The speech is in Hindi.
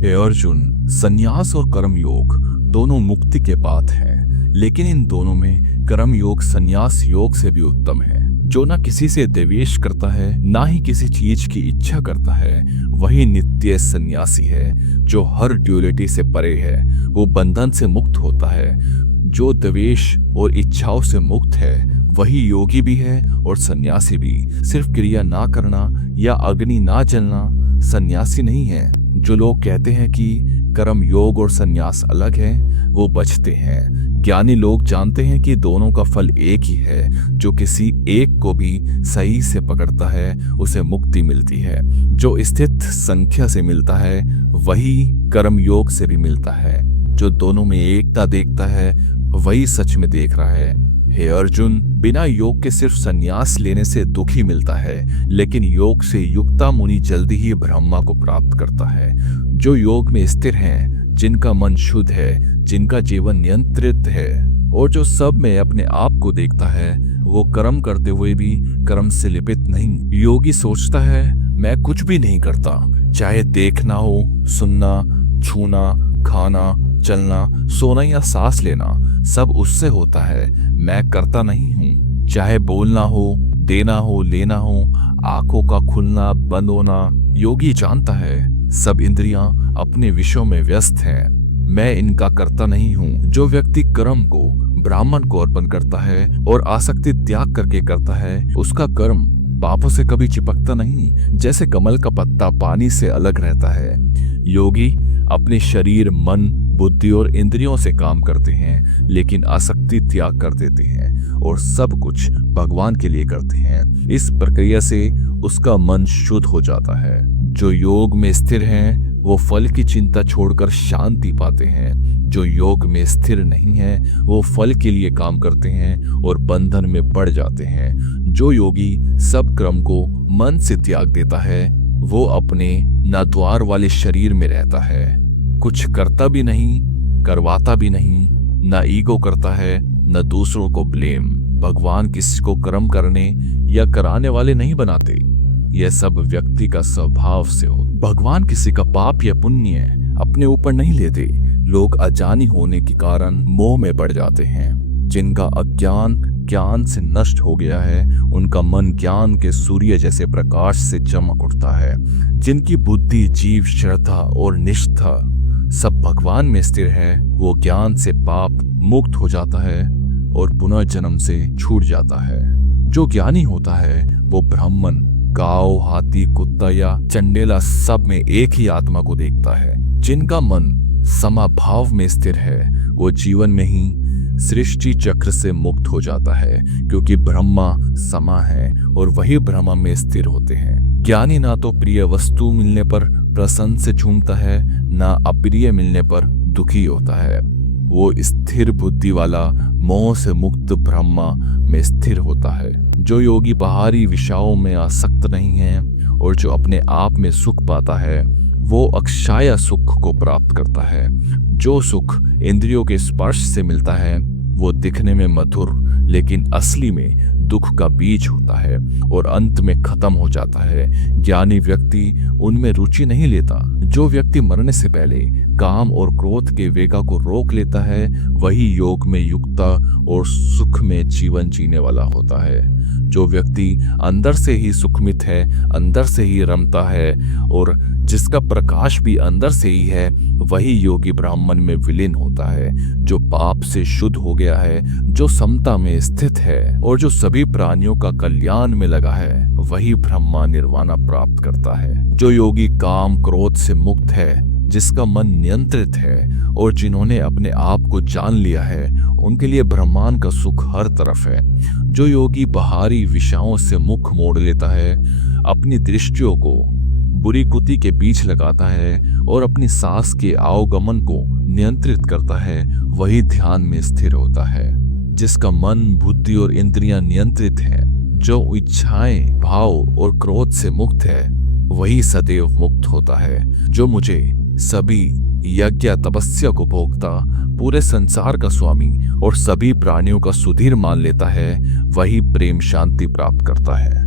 हे अर्जुन, संन्यास और कर्म योग दोनों मुक्ति के पाथ हैं, लेकिन इन दोनों में कर्म योग संन्यास योग से भी उत्तम है। जो ना किसी से द्वेष करता है, ना ही किसी चीज की इच्छा करता है, वही नित्य सन्यासी है। जो हर ड्यूलिटी से परे है, वो बंधन से मुक्त होता है। जो द्वेष और इच्छाओं से मुक्त है, वही योगी भी है और सन्यासी भी। सिर्फ क्रिया ना करना या अग्नि ना जलना सन्यासी नहीं है। जो लोग कहते हैं कि कर्म योग और सन्यास अलग है, वो बचते हैं। ज्ञानी लोग जानते हैं कि दोनों का फल एक ही है। जो किसी एक को भी सही से पकड़ता है, उसे मुक्ति मिलती है। जो स्थित संख्या से मिलता है, वही कर्म योग से भी मिलता है। जो दोनों में एकता देखता है, वही सच में देख रहा है। हे अर्जुन, बिना योग के सिर्फ संन्यास लेने से दुख ही मिलता है, लेकिन योग से युक्ता मुनि जल्दी ही ब्रह्मा को प्राप्त करता है। जो योग में स्थिर हैं, जिनका मन शुद्ध है, जिनका जीवन नियंत्रित है और जो सब में अपने आप को देखता है, वो कर्म करते हुए भी कर्म से लिपित नहीं। योगी सोचता है, मैं कुछ भी नहीं करता, चाहे देखना हो, सुनना, छूना, खाना, चलना, सोना या सांस लेना, सब उससे होता है। मैं करता नहीं हूँ। चाहे बोलना हो, देना हो, लेना हो, आंखों का खुलना बंद होना, योगी जानता है सब इंद्रियां अपने विषयों में व्यस्त हैं। मैं इनका करता नहीं हूँ। जो व्यक्ति कर्म को ब्राह्मण को अर्पण करता है और आसक्ति त्याग करके करता है, उसका कर्म पापों से कभी चिपकता नहीं। जैसे कमल का पत्ता पानी से अलग रहता है, योगी अपने शरीर, मन, बुद्धि और इंद्रियों से काम करते हैं, लेकिन आसक्ति त्याग कर देते हैं और सब कुछ भगवान के लिए करते हैं। इस प्रक्रिया से उसका मन शुद्ध हो जाता है। जो योग में स्थिर हैं, वो फल की चिंता छोड़कर शांति पाते हैं। जो योग में स्थिर नहीं है, वो फल के लिए काम करते हैं और बंधन में पड़ जाते हैं। जो योगी सब कर्म को मन से त्याग देता है, वो अपने नाद्वार वाले शरीर में रहता है। कुछ करता भी नहीं, करवाता भी नहीं, न ईगो करता है, न दूसरों को ब्लेम। भगवान किसी को कर्म करने या कराने वाले नहीं बनाते। यह सब व्यक्ति का स्वभाव से हो। भगवान किसी का पाप या पुण्य अपने ऊपर नहीं लेते। लोग अजानी होने के कारण मोह में पड़ जाते हैं। जिनका अज्ञान ज्ञान से नष्ट हो गया है, उनका मन ज्ञान के सूर्य जैसे प्रकाश से चमक उठता है। जिनकी बुद्धि, जीव, श्रद्धा और निष्ठा सब भगवान में स्थिर है, वो ज्ञान से पाप मुक्त हो जाता है और पुनर्जन्म से छूट जाता है। जो ज्ञानी होता है, वो ब्राह्मण, गांव, हाथी, कुत्ता या चंडेला सब में एक ही आत्मा को देखता है। जिनका मन समाभाव में स्थिर है, वो जीवन में ही सृष्टि चक्र से मुक्त हो जाता है, क्योंकि ब्रह्मा समा है और वही ब्रह्म में स्थिर होते हैं। ज्ञानी ना तो प्रिय वस्तु मिलने पर प्रसन्न से झूमता है, ना अप्रिय मिलने पर दुखी होता है। वो स्थिर बुद्धि वाला मोह से मुक्त ब्रह्मा में स्थिर होता है। जो योगी बाहरी विषयों में आसक्त नहीं है और जो अपने आप में सुख पाता है, वो अक्षय सुख को प्राप्त करता है। जो सुख इंद्रियों के स्पर्श से मिलता है, वो दिखने में मधुर, लेकिन असली में दुख का बीज होता है और अंत में खत्म हो जाता है। ज्ञानी व्यक्ति उनमें रुचि नहीं लेता। जो व्यक्ति मरने से पहले काम और क्रोध के वेगा को रोक लेता है, वही योग में युक्ता और सुख में जीवन जीने वाला होता है। जो व्यक्ति अंदर से ही सुखमित है, अंदर से ही रमता है और जिसका प्रकाश भी अंदर से ही है, वही योगी ब्राह्मण में विलीन होता है। जो पाप से शुद्ध हो गया है, जो समता में स्थित है और जो सभी प्राणियों का कल्याण में लगा है, वही ब्रह्मा निर्वाणा प्राप्त करता है। जो योगी काम क्रोध से मुक्त है, जिसका मन नियंत्रित है और जिन्होंने अपने आप को जान लिया है, उनके लिए ब्रह्मांड का सुख हर तरफ है। जो योगी बाहरी विषयों से मुख मोड़ लेता है, अपनी दृष्टियों को बुरी कुति के बीच लगाता है और अपनी सांस के आवागमन को नियंत्रित करता है, वही ध्यान में स्थिर होता है। जिसका मन, बुद्धि और इंद्रियां नियंत्रित हैं, जो इच्छाएं, भाव और क्रोध से मुक्त है, वही सदैव मुक्त होता है। जो मुझे सभी यज्ञ तपस्या को भोगता, पूरे संसार का स्वामी और सभी प्राणियों का सुधीर मान लेता है, वही प्रेम शांति प्राप्त करता है।